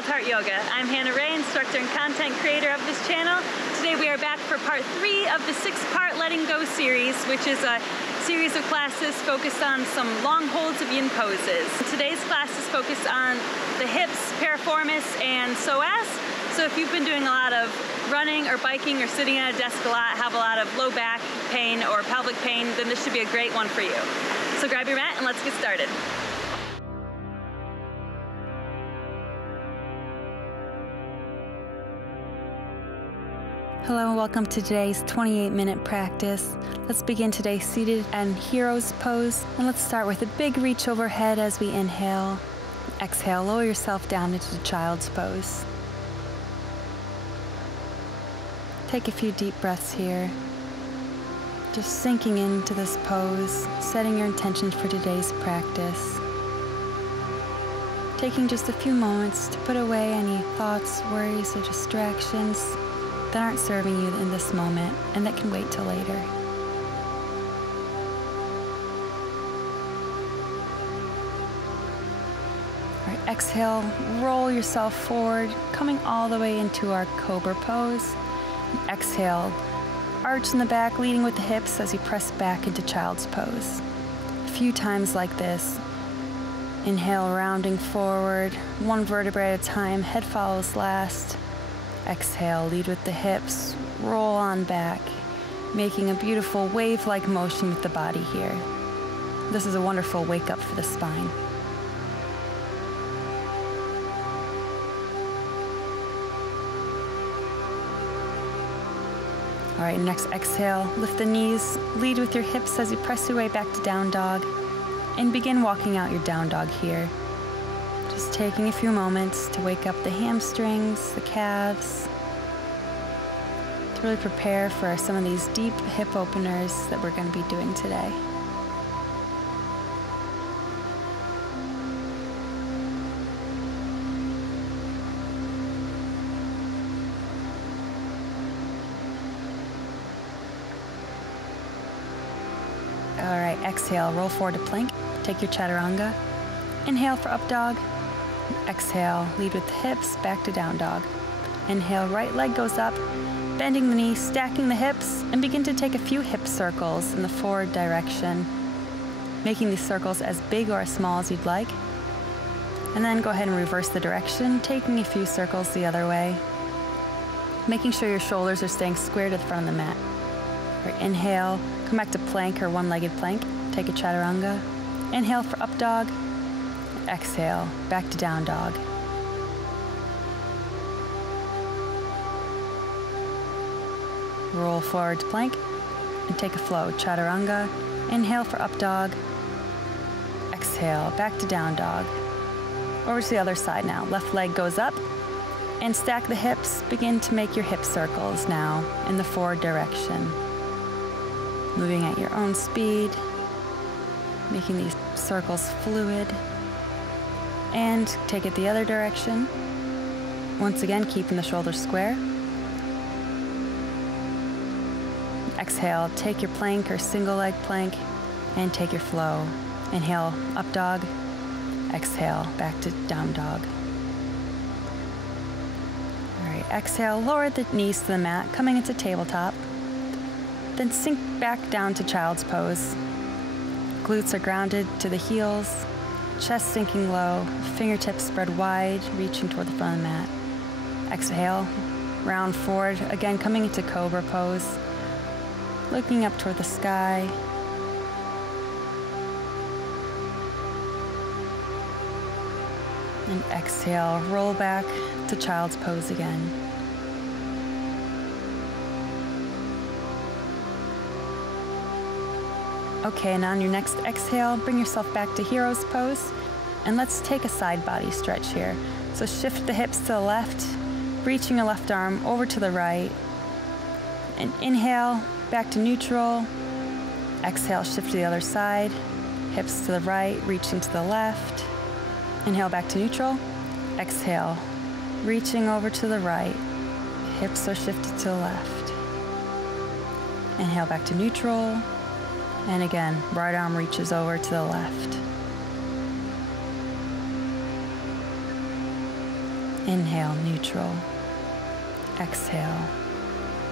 Wild Heart Yoga. I'm Hannah Ray, instructor and content creator of this channel. Today we are back for part 3 of the 6-part Letting Go series, which is a series of classes focused on some long holds of yin poses. Today's class is focused on the hips, piriformis, and psoas. So if you've been doing a lot of running or biking or sitting at a desk a lot, have a lot of low back pain or pelvic pain, then this should be a great one for you. So grab your mat and let's get started. Hello and welcome to today's 28-minute practice. Let's begin today seated and hero's pose. And let's start with a big reach overhead as we inhale. Exhale, lower yourself down into the child's pose. Take a few deep breaths here. Just sinking into this pose, setting your intentions for today's practice. Taking just a few moments to put away any thoughts, worries, or distractions that aren't serving you in this moment and that can wait till later. All right, exhale, roll yourself forward, coming all the way into our Cobra pose. Exhale, arch in the back, leading with the hips as you press back into child's pose. A few times like this. Inhale, rounding forward, one vertebrae at a time, head follows last. Exhale, lead with the hips, roll on back, making a beautiful wave-like motion with the body here. This is a wonderful wake-up for the spine. All right, next exhale, lift the knees, lead with your hips as you press your way back to down dog, and begin walking out your down dog here. Just taking a few moments to wake up the hamstrings, the calves, to really prepare for some of these deep hip openers that we're going to be doing today. All right, exhale, roll forward to plank, take your Chaturanga. Inhale for up dog. Exhale, lead with the hips, back to down dog. Inhale, right leg goes up, bending the knee, stacking the hips, and begin to take a few hip circles in the forward direction, making these circles as big or as small as you'd like. And then go ahead and reverse the direction, taking a few circles the other way, making sure your shoulders are staying square to the front of the mat. Right, inhale, come back to plank or one-legged plank, take a Chaturanga. Inhale for up dog. Exhale, back to down dog. Roll forward to plank and take a flow. Chaturanga. Inhale for up dog. Exhale, back to down dog. Over to the other side now. Left leg goes up and stack the hips. Begin to make your hip circles now in the forward direction. Moving at your own speed, making these circles fluid. And take it the other direction. Once again, keeping the shoulders square. Exhale, take your plank or single leg plank and take your flow. Inhale, up dog. Exhale, back to down dog. All right, exhale, lower the knees to the mat, coming into tabletop. Then sink back down to child's pose. Glutes are grounded to the heels. Chest sinking low, fingertips spread wide, reaching toward the front of the mat. Exhale, round forward, again coming into Cobra pose, looking up toward the sky. And exhale, roll back to child's pose again. Okay, and on your next exhale, bring yourself back to hero's pose, and let's take a side body stretch here. So shift the hips to the left, reaching your left arm over to the right, and inhale, back to neutral. Exhale, shift to the other side, hips to the right, reaching to the left. Inhale, back to neutral. Exhale, reaching over to the right, hips are shifted to the left. Inhale, back to neutral. And again, right arm reaches over to the left. Inhale, neutral. Exhale,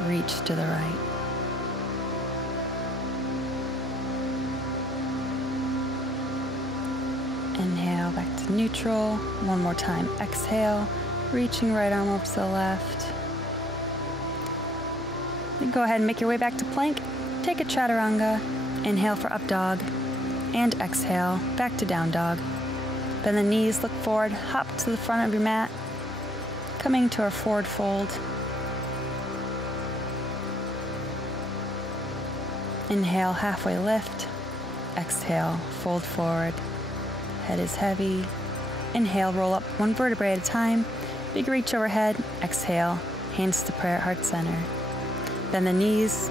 reach to the right. Inhale, back to neutral. One more time. Exhale, reaching right arm over to the left. Then go ahead and make your way back to plank. Take a chaturanga. Inhale for up dog. And exhale, back to down dog. Bend the knees, look forward, hop to the front of your mat. Coming to our forward fold. Inhale, halfway lift. Exhale, fold forward. Head is heavy. Inhale, roll up one vertebrae at a time. Big reach overhead. Exhale, hands to prayer at heart center. Bend the knees.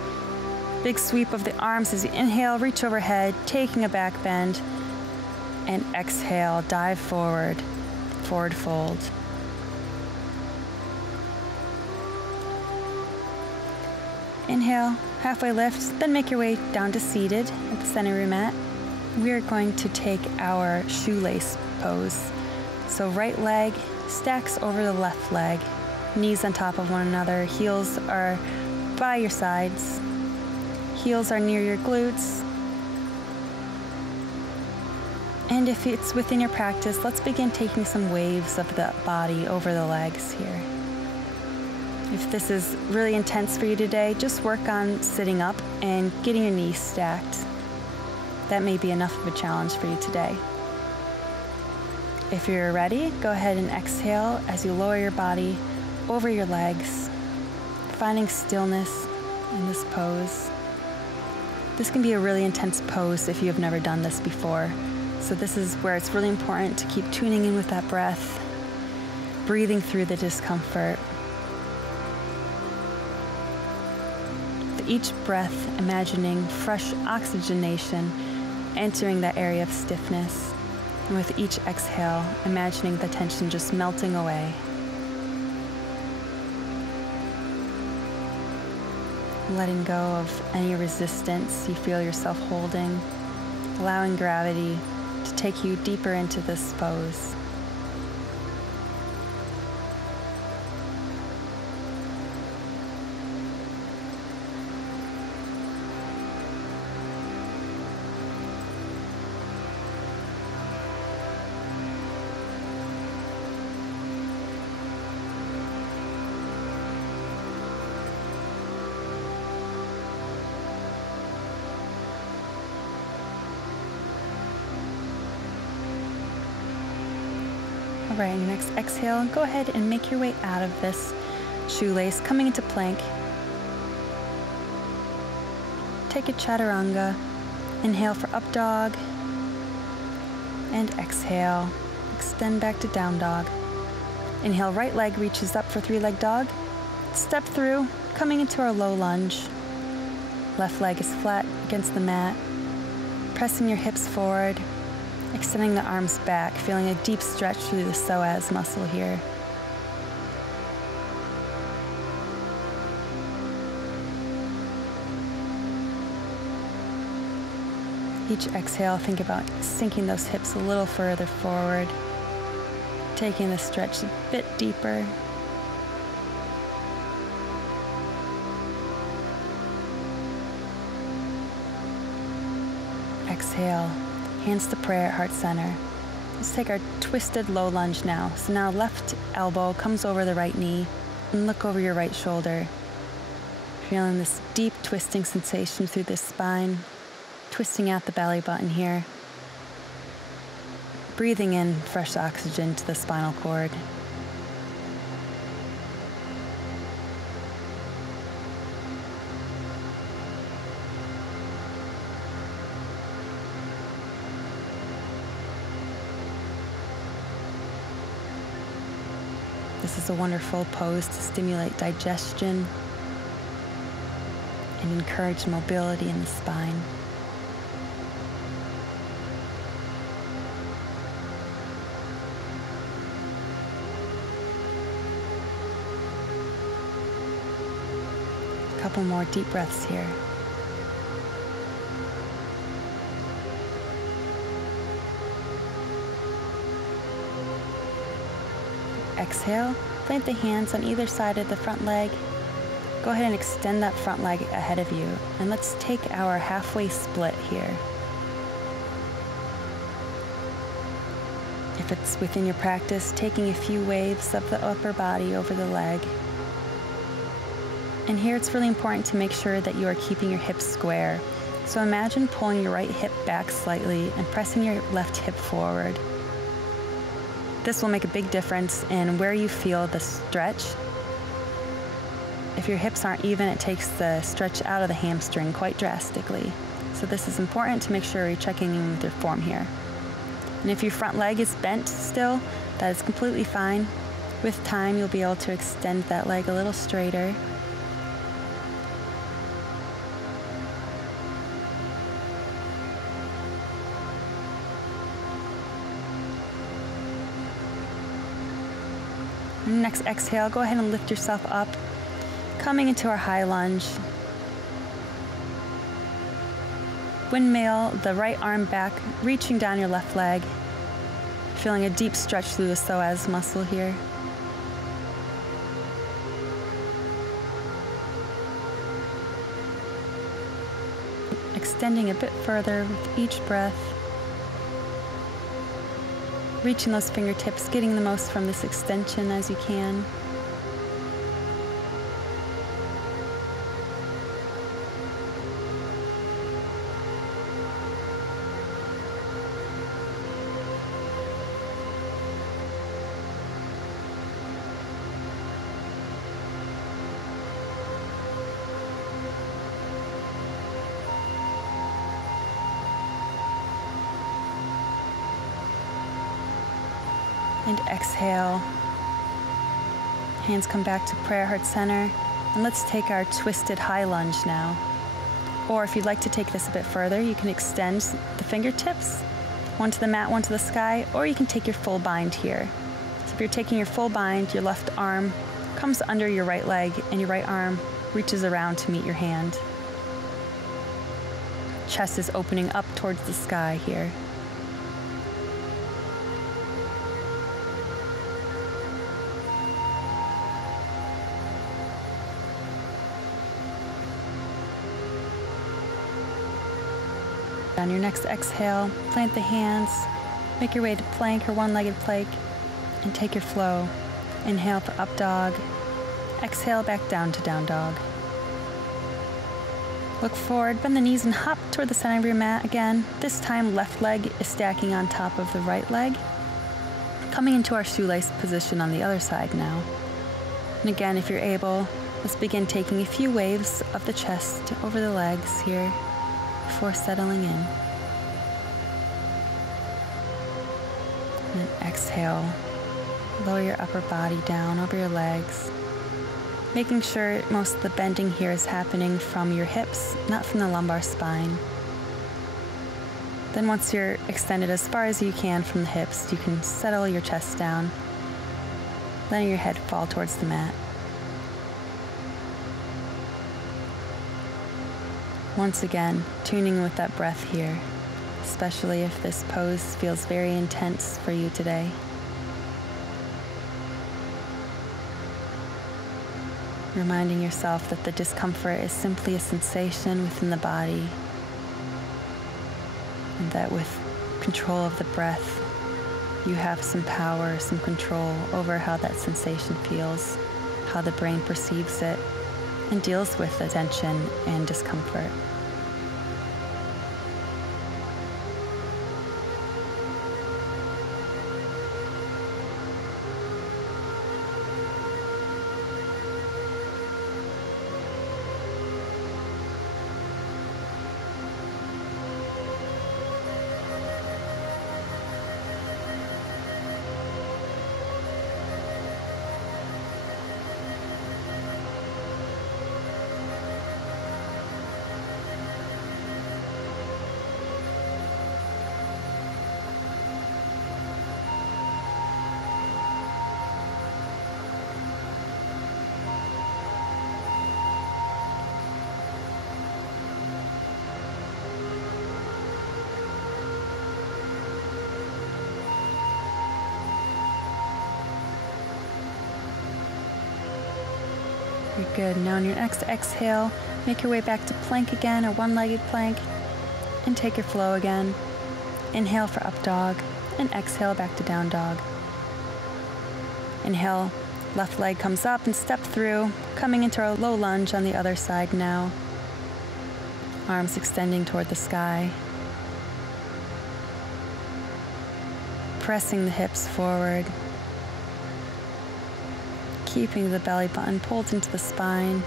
Big sweep of the arms as you inhale, reach overhead, taking a back bend. And exhale, dive forward, forward fold. Inhale, halfway lift, then make your way down to seated at the center of your mat. We are going to take our shoelace pose. So right leg stacks over the left leg, knees on top of one another, heels are by your sides, heels are near your glutes. And if it's within your practice, let's begin taking some waves of the body over the legs here. If this is really intense for you today, just work on sitting up and getting your knees stacked. That may be enough of a challenge for you today. If you're ready, go ahead and exhale as you lower your body over your legs, finding stillness in this pose. This can be a really intense pose if you have never done this before. So this is where it's really important to keep tuning in with that breath, breathing through the discomfort. With each breath, imagining fresh oxygenation entering that area of stiffness. And with each exhale, imagining the tension just melting away. Letting go of any resistance you feel yourself holding, allowing gravity to take you deeper into this pose. All right, on your next exhale, go ahead and make your way out of this shoelace, coming into plank. Take a chaturanga. Inhale for up dog. And exhale, extend back to down dog. Inhale, right leg reaches up for three-leg dog. Step through, coming into our low lunge. Left leg is flat against the mat. Pressing your hips forward. Extending the arms back, feeling a deep stretch through the psoas muscle here. Each exhale, think about sinking those hips a little further forward, taking the stretch a bit deeper. Exhale. Hands to prayer at heart center. Let's take our twisted low lunge now. So now left elbow comes over the right knee and look over your right shoulder. Feeling this deep twisting sensation through the spine, twisting out the belly button here. Breathing in fresh oxygen to the spinal cord. This is a wonderful pose to stimulate digestion and encourage mobility in the spine. A couple more deep breaths here. exhale, plant the hands on either side of the front leg. Go ahead and extend that front leg ahead of you. And let's take our halfway split here. If it's within your practice, taking a few waves of the upper body over the leg. And here it's really important to make sure that you are keeping your hips square. So imagine pulling your right hip back slightly and pressing your left hip forward. This will make a big difference in where you feel the stretch. If your hips aren't even, it takes the stretch out of the hamstring quite drastically. So this is important to make sure you're checking in with your form here. And if your front leg is bent still, that is completely fine. With time, you'll be able to extend that leg a little straighter. Next exhale, go ahead and lift yourself up, coming into our high lunge. Windmill, the right arm back, reaching down your left leg, feeling a deep stretch through the psoas muscle here. Extending a bit further with each breath. Reaching those fingertips, getting the most from this extension as you can. And exhale. Hands come back to prayer heart center. And let's take our twisted high lunge now. Or if you'd like to take this a bit further, you can extend the fingertips, one to the mat, one to the sky, or you can take your full bind here. So if you're taking your full bind, your left arm comes under your right leg and your right arm reaches around to meet your hand. Chest is opening up towards the sky here. On your next exhale, plant the hands, make your way to plank or one-legged plank, and take your flow. Inhale for up dog, exhale back down to down dog. Look forward, bend the knees and hop toward the center of your mat again. This time left leg is stacking on top of the right leg. Coming into our shoelace position on the other side now. And again, if you're able, let's begin taking a few waves of the chest over the legs here before settling in. And then exhale, lower your upper body down over your legs, making sure most of the bending here is happening from your hips, not from the lumbar spine. Then once you're extended as far as you can from the hips, you can settle your chest down, letting your head fall towards the mat. Once again, tuning with that breath here, especially if this pose feels very intense for you today. Reminding yourself that the discomfort is simply a sensation within the body, and that with control of the breath, you have some power, some control over how that sensation feels, how the brain perceives it, and deals with the tension and discomfort. Very good. Now on your next exhale, make your way back to plank again, or one-legged plank, and take your flow again. Inhale for up dog, and exhale back to down dog. Inhale, left leg comes up and step through, coming into our low lunge on the other side now. Arms extending toward the sky. Pressing the hips forward. Keeping the belly button pulled into the spine.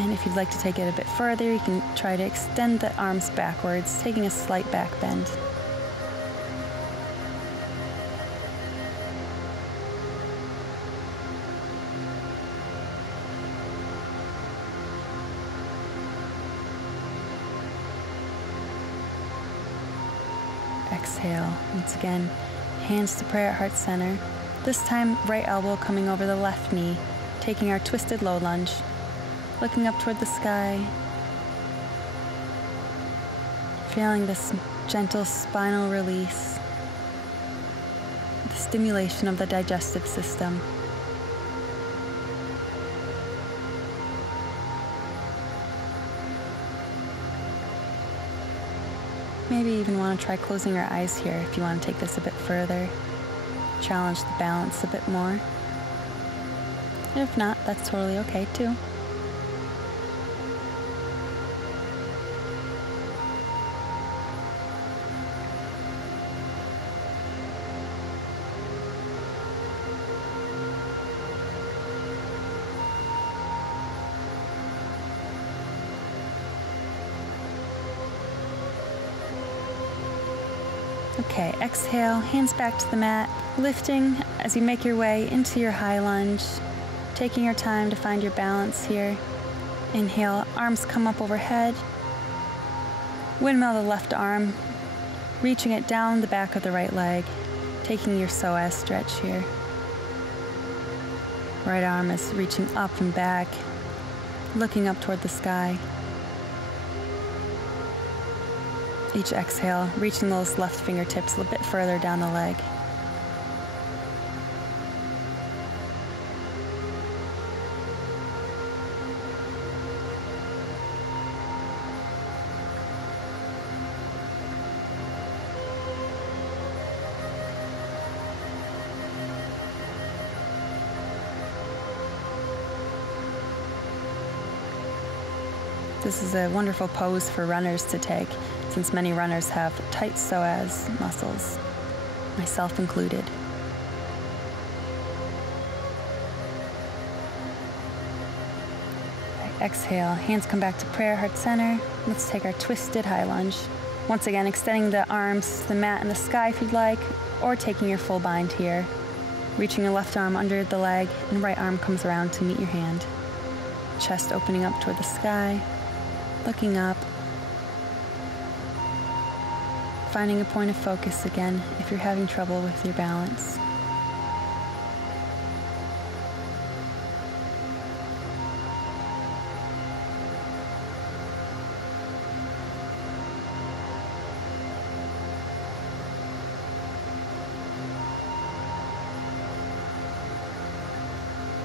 And if you'd like to take it a bit further, you can try to extend the arms backwards, taking a slight back bend. Exhale. Once again, hands to prayer at heart center. This time, right elbow coming over the left knee, taking our twisted low lunge. Looking up toward the sky, feeling this gentle spinal release, the stimulation of the digestive system. Maybe even want to try closing your eyes here if you want to take this a bit further, challenge the balance a bit more. If not, that's totally okay too. Okay, exhale, hands back to the mat, lifting as you make your way into your high lunge, taking your time to find your balance here. Inhale, arms come up overhead. Windmill the left arm, reaching it down the back of the right leg, taking your psoas stretch here. Right arm is reaching up and back, looking up toward the sky. Each exhale, reaching those left fingertips a little bit further down the leg. This is a wonderful pose for runners to take, since many runners have tight psoas muscles, myself included. Right, exhale, hands come back to prayer, heart center. Let's take our twisted high lunge. Once again, extending the arms to the mat and the sky if you'd like, or taking your full bind here. Reaching your left arm under the leg, and right arm comes around to meet your hand. Chest opening up toward the sky, looking up. Finding a point of focus again if you're having trouble with your balance.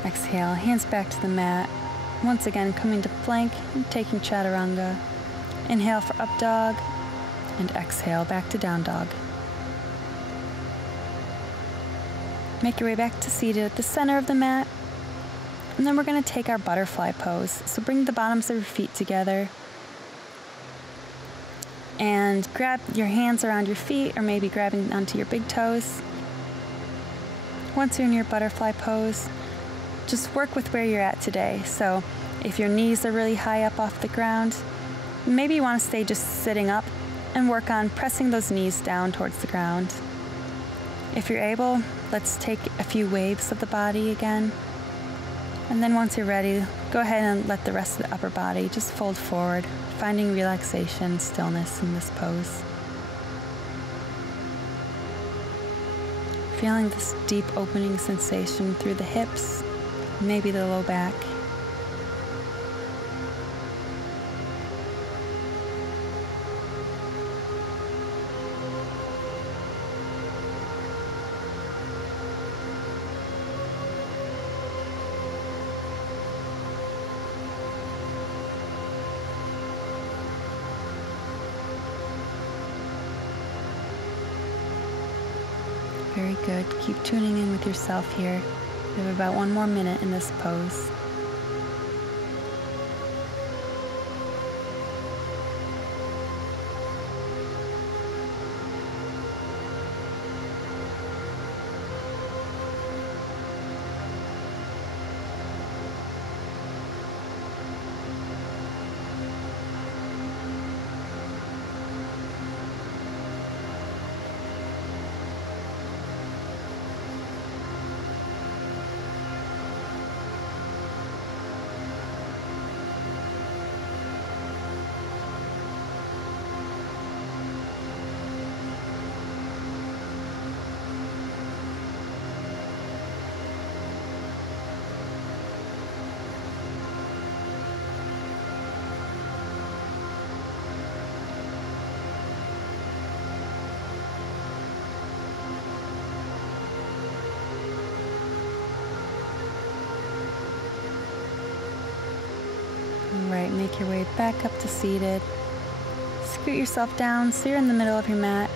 Exhale, hands back to the mat. Once again, coming to plank and taking Chaturanga. Inhale for up dog. And exhale back to down dog. Make your way back to seated at the center of the mat. And then we're going to take our butterfly pose. So bring the bottoms of your feet together. And grab your hands around your feet, or maybe grabbing onto your big toes. Once you're in your butterfly pose, just work with where you're at today. So if your knees are really high up off the ground, maybe you want to stay just sitting up and work on pressing those knees down towards the ground. If you're able, let's take a few waves of the body again. And then once you're ready, go ahead and let the rest of the upper body just fold forward, finding relaxation, stillness in this pose. Feeling this deep opening sensation through the hips, maybe the low back. Very good. Keep tuning in with yourself here. We have about 1 more minute in this pose. Alright, make your way back up to seated. Scoot yourself down so you're in the middle of your mat.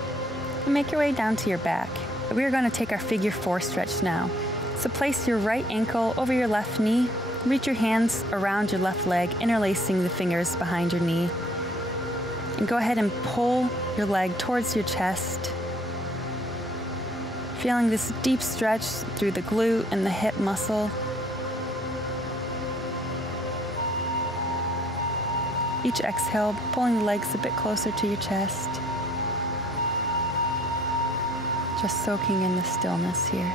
And make your way down to your back. We are going to take our figure 4 stretch now. So place your right ankle over your left knee. Reach your hands around your left leg, interlacing the fingers behind your knee. And go ahead and pull your leg towards your chest. Feeling this deep stretch through the glute and the hip muscle. Each exhale, pulling the legs a bit closer to your chest. Just soaking in the stillness here.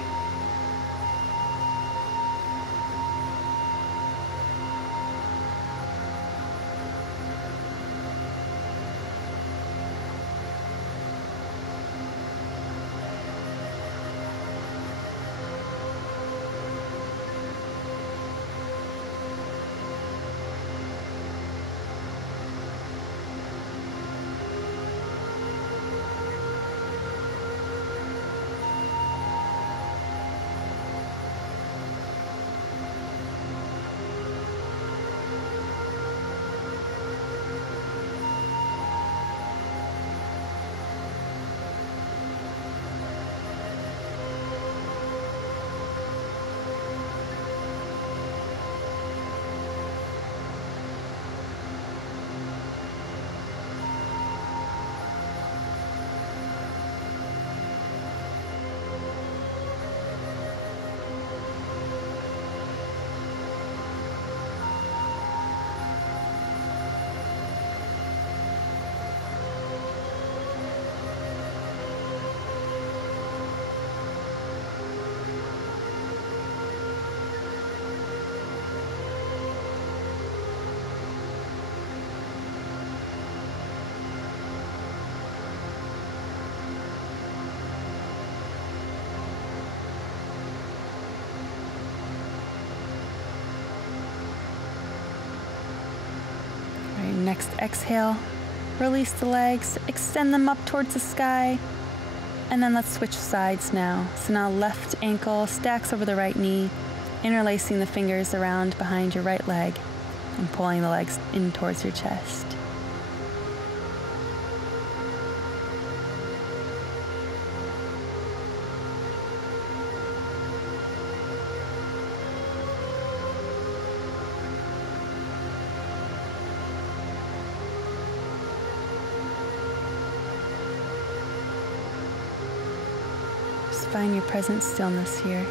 Next exhale, release the legs, extend them up towards the sky, and then let's switch sides now. So now left ankle stacks over the right knee, interlacing the fingers around behind your right leg and pulling the legs in towards your chest. Find your present stillness here.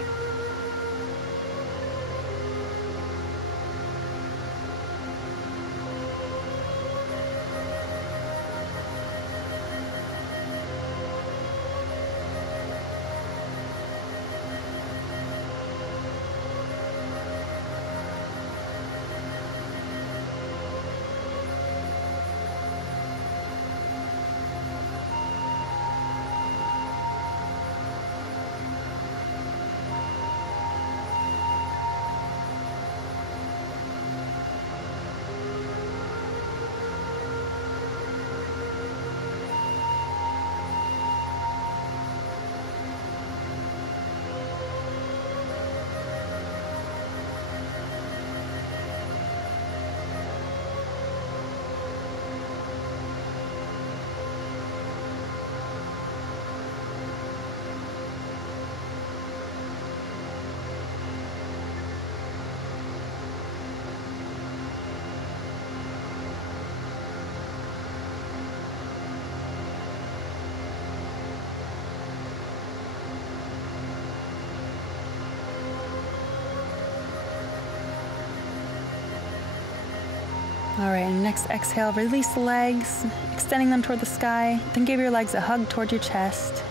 All right, and next exhale, release the legs, extending them toward the sky. Then give your legs a hug toward your chest.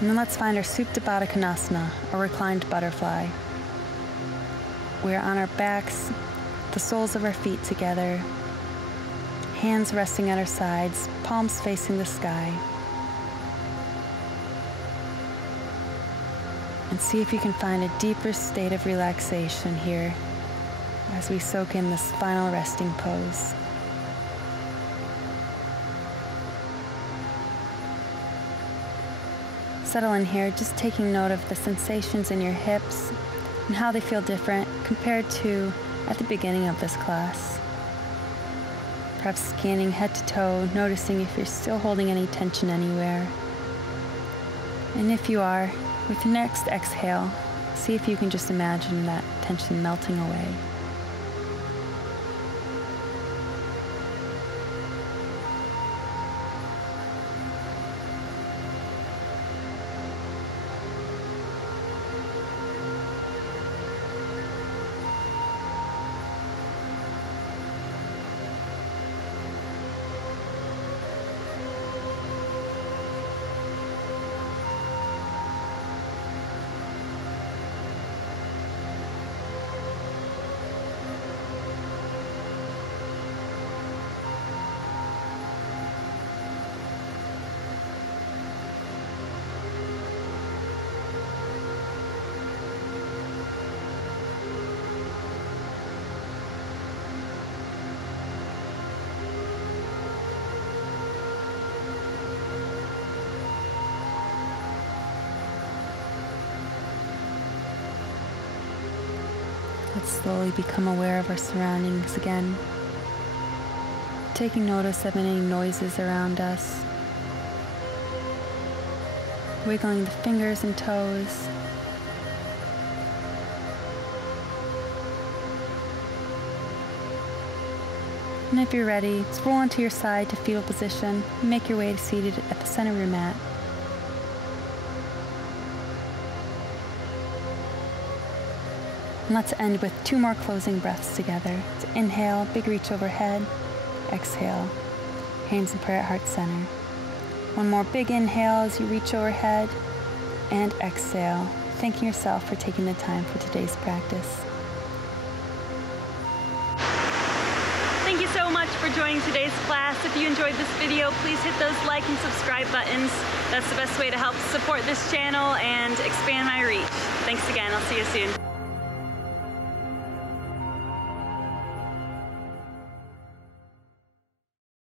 And then let's find our Supta Baddha Konasana, or Reclined Butterfly. We're on our backs, the soles of our feet together, hands resting at our sides, palms facing the sky. And see if you can find a deeper state of relaxation here as we soak in this final resting pose. Settle in here, just taking note of the sensations in your hips and how they feel different compared to at the beginning of this class. Perhaps scanning head to toe, noticing if you're still holding any tension anywhere. And if you are, with your next exhale, see if you can just imagine that tension melting away. Let's slowly become aware of our surroundings again, taking notice of any noises around us, wiggling the fingers and toes, and if you're ready, just roll onto your side to fetal position and make your way to seated at the center of your mat. And let's end with 2 more closing breaths together. So inhale, big reach overhead. Exhale, hands in prayer at heart center. 1 more big inhale as you reach overhead. And exhale, thanking yourself for taking the time for today's practice. Thank you so much for joining today's class. If you enjoyed this video, please hit those like and subscribe buttons. That's the best way to help support this channel and expand my reach. Thanks again. I'll see you soon.